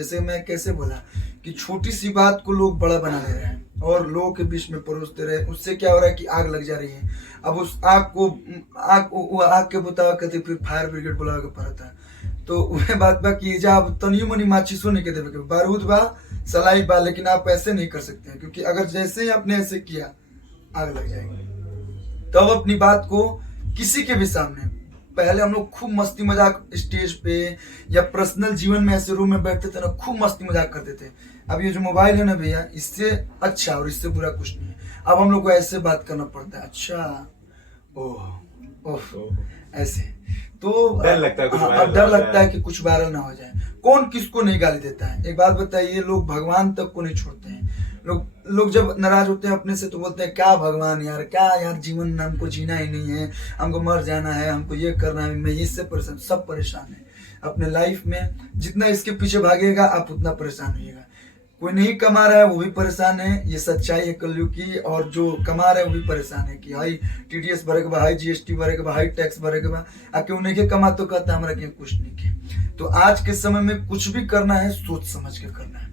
जैसे मैं कैसे बोला कि छोटी सी बात को लोग बड़ा बना ले रहे हैं और लोगों के बीच में परोसते रहे, उससे क्या हो रहा है कि आग लग जा रही है। अब उस आग के बुतावा कहते फिर फायर ब्रिगेड बुला के पड़ता है। तो वह बात बा कि जा अब तनियो मनी माचिसो नहीं के देवे के बारूद बा, सलाई बा, लेकिन आप ऐसे नहीं कर सकते हैं, क्योंकि अगर जैसे ही आपने ऐसे किया आग लग जाएगी। तब अपनी बात को किसी के भी सामने, पहले हम लोग खूब मस्ती मजाक स्टेज पे या पर्सनल जीवन में ऐसे रूम में बैठते थे ना, खूब मस्ती मजाक करते थे। अब ये जो मोबाइल है ना भैया, इससे अच्छा और इससे बुरा कुछ नहीं है। अब हम लोग को ऐसे बात करना पड़ता है, अच्छा ओह ओह ऐसे, तो डर लगता है कुछ हाँ, वायरल अब डर हो लगता है जाए। कि कुछ वायरल ना हो जाए। कौन किसको नहीं गाली देता है? एक बात बताइए, लोग भगवान तक को नहीं छोड़ते हैं। लोग लोग जब नाराज होते हैं अपने से तो बोलते हैं क्या भगवान यार, क्या यार, जीवन में हमको जीना ही नहीं है, हमको मर जाना है, हमको ये करना है, मैं इससे परेशान। सब परेशान है अपने लाइफ में। जितना इसके पीछे भागेगा आप उतना परेशान होइएगा। कोई नहीं कमा रहा है वो भी परेशान है, ये सच्चाई है कलयुग की। और जो कमा रहा है वो भी परेशान है कि हाई टीडीएस भरे के बा, हाई जीएसटी भरे के बा, हाई टैक्स भरे के बा। आ क्यों नहीं के कमा तो कहता हमारा क्यों कुछ नहीं के। तो आज के समय में कुछ भी करना है सोच समझ के करना है।